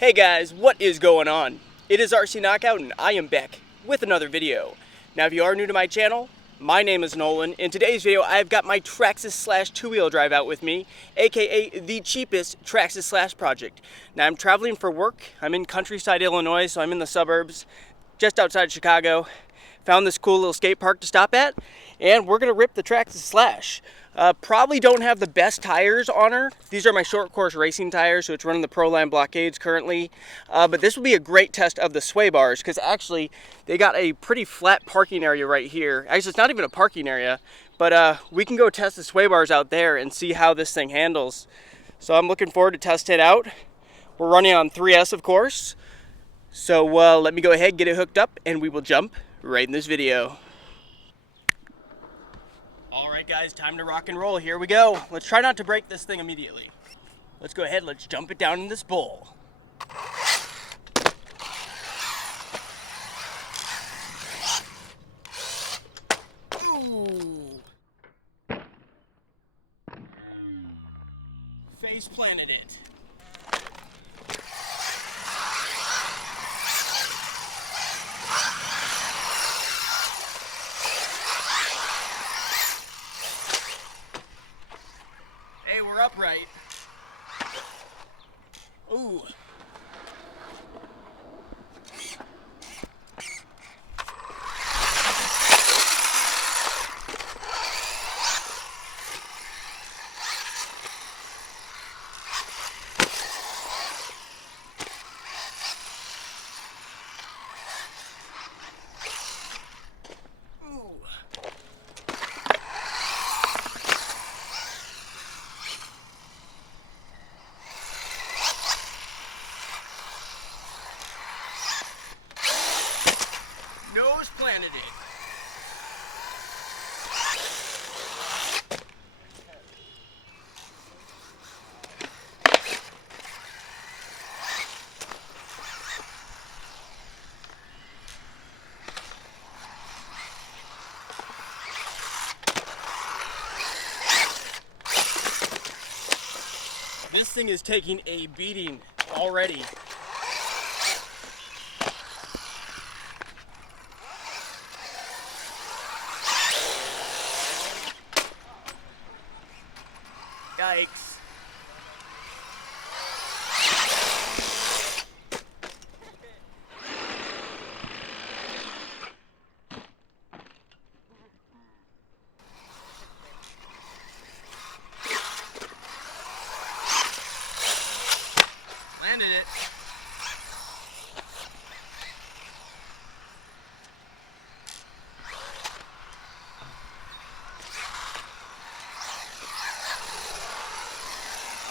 Hey guys, what is going on? It is RC Knockout and I am back with another video. Now if you are new to my channel, my name is Nolan. In today's video I've got my Traxxas Slash two-wheel drive out with me, aka the cheapest Traxxas Slash project. Now I'm traveling for work. I'm in Countryside, Illinois, so I'm in the suburbs, just outside Chicago. Found this cool little skate park to stop at, and we're gonna rip the Traxxas Slash. Probably don't have the best tires on her. These are my short course racing tires, so it's running the Proline Blockades currently. But this will be a great test of the sway bars, because actually they got a pretty flat parking area right here. Actually, it's not even a parking area, but we can go test the sway bars out there and see how this thing handles. So I'm looking forward to testing it out. We're running on 3S, of course. So let me go ahead, get it hooked up, and we will jump right in this video. Alright guys, time to rock and roll. Here we go. Let's try not to break this thing immediately. Let's go ahead, let's jump it down in this bowl. Ooh. Face planted it. Hey, we're upright. Ooh. Nose planted it. This thing is taking a beating already. Yikes. Landed it.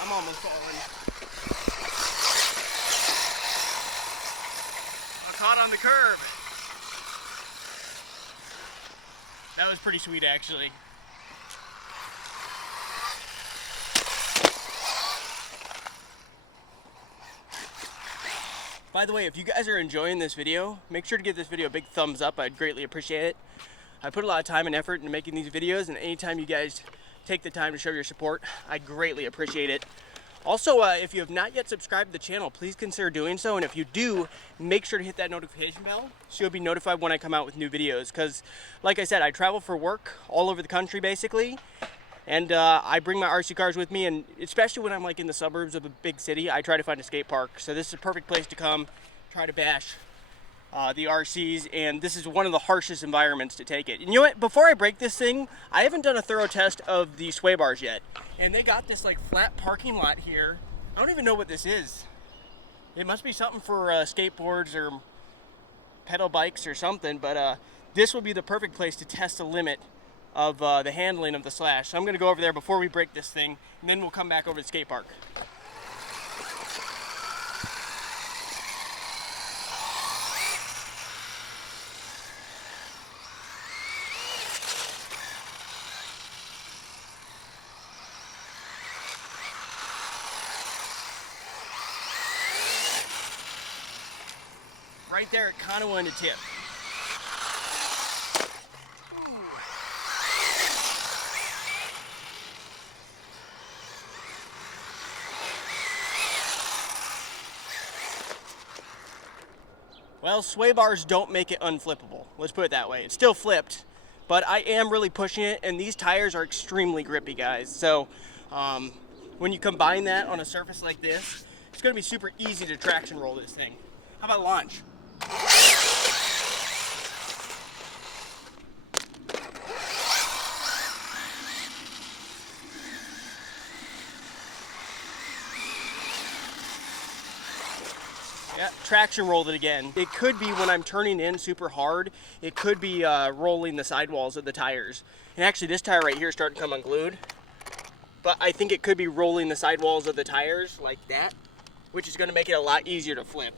I'm almost falling. I caught on the curb. That was pretty sweet, actually. By the way, if you guys are enjoying this video, make sure to give this video a big thumbs up. I'd greatly appreciate it. I put a lot of time and effort into making these videos, and anytime you guys take the time to show your support, I greatly appreciate it. Also, if you have not yet subscribed to the channel, please consider doing so, and if you do, make sure to hit that notification bell so you'll be notified when I come out with new videos, because like I said, I travel for work all over the country basically, and I bring my RC cars with me, and especially when I'm like in the suburbs of a big city, I try to find a skate park. So this is a perfect place to come, try to bash the RCs, and this is one of the harshest environments to take it. And you know what, before I break this thing, I haven't done a thorough test of the sway bars yet. And they got this like flat parking lot here. I don't even know what this is. It must be something for skateboards or pedal bikes or something, but this will be the perfect place to test the limit of the handling of the Slash. So I'm gonna go over there before we break this thing, and then we'll come back over to the skate park. Right there, it kind of wanted to tip. Well, sway bars don't make it unflippable. Let's put it that way. It's still flipped, but I am really pushing it, and these tires are extremely grippy, guys. So when you combine that on a surface like this, it's going to be super easy to traction roll this thing. How about launch? Yeah, traction rolled it again. It could be when I'm turning in super hard, it could be rolling the sidewalls of the tires. And actually this tire right here is starting to come unglued. But I think it could be rolling the sidewalls of the tires like that, which is going to make it a lot easier to flip.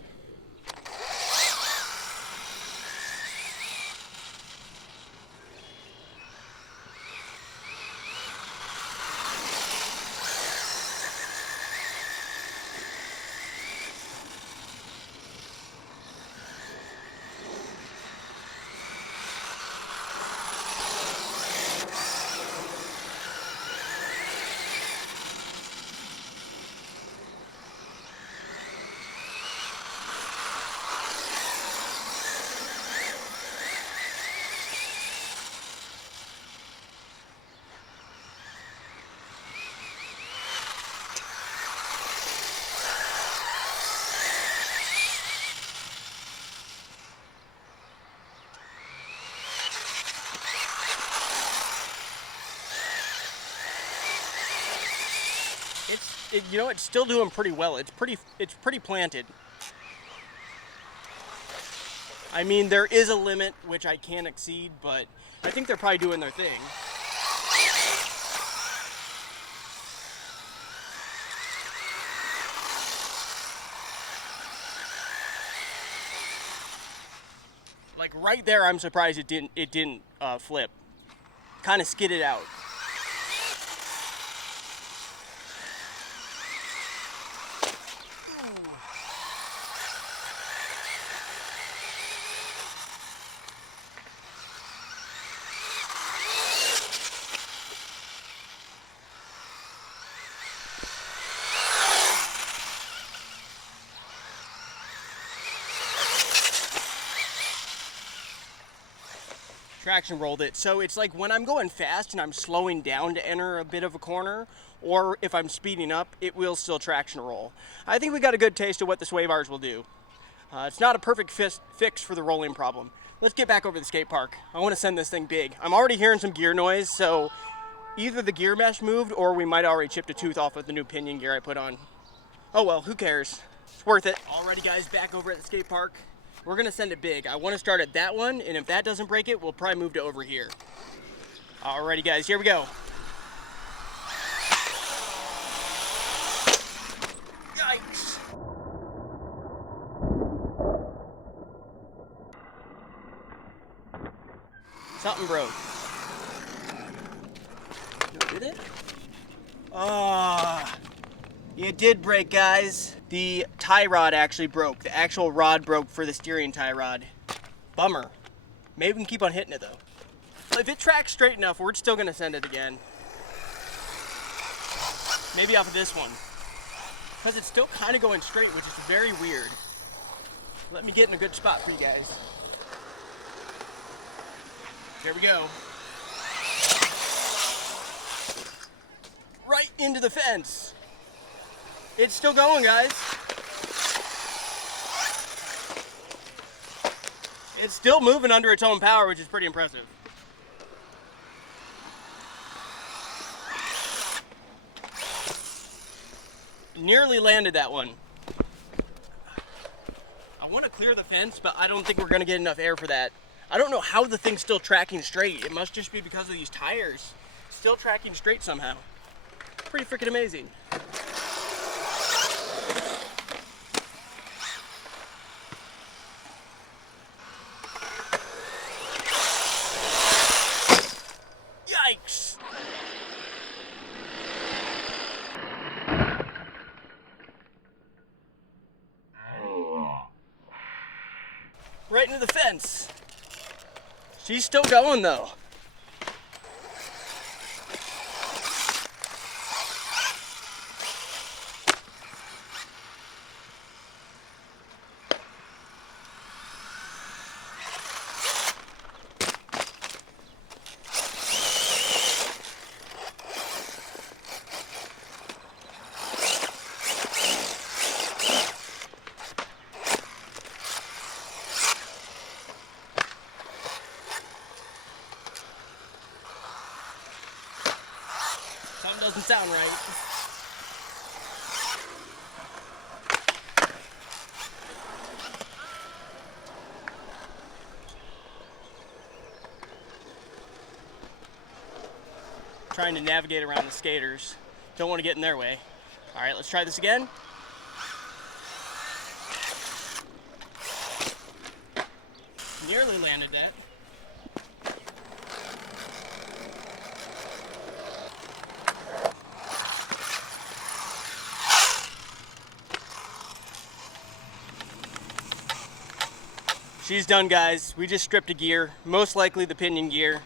You know, it's still doing pretty well. It's pretty planted. I mean, there is a limit which I can't exceed, but I think they're probably doing their thing. Like right there, I'm surprised it didn't flip. Kind of skidded out. Traction rolled it. So it's like when I'm going fast and I'm slowing down to enter a bit of a corner, or if I'm speeding up, it will still traction roll. I think we got a good taste of what the sway bars will do. It's not a perfect fix for the rolling problem. Let's get back over to the skate park. I want to send this thing big. I'm already hearing some gear noise, so either the gear mesh moved or we might already chipped a tooth off with the new pinion gear I put on. Oh well, who cares? It's worth it. Alrighty guys, back over at the skate park. We're gonna send it big. I wanna start at that one, and if that doesn't break it, we'll probably move to over here. Alrighty guys, here we go. Yikes. Something broke. Did it? It did break, guys. The tie rod actually broke. The actual rod broke for the steering tie rod. Bummer. Maybe we can keep on hitting it though. If it tracks straight enough, we're still gonna send it again. Maybe off of this one. Because it's still kind of going straight, which is very weird. Let me get in a good spot for you guys. There we go. Right into the fence. It's still going, guys. It's still moving under its own power, which is pretty impressive. Nearly landed that one. I want to clear the fence, but I don't think we're going to get enough air for that. I don't know how the thing's still tracking straight. It must just be because of these tires. Still tracking straight somehow. Pretty freaking amazing. Yikes! Right into the fence. She's still going though. doesn't sound right. Trying to navigate around the skaters. Don't want to get in their way. All right, let's try this again. Nearly landed that. She's done, guys. We just stripped a gear, most likely the pinion gear.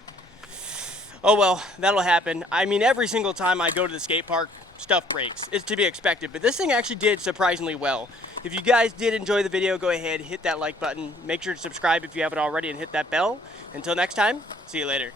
Oh well, that'll happen. I mean, every single time I go to the skate park, stuff breaks. It's to be expected, but this thing actually did surprisingly well. If you guys did enjoy the video, go ahead, hit that like button. Make sure to subscribe if you haven't already and hit that bell. Until next time, see you later.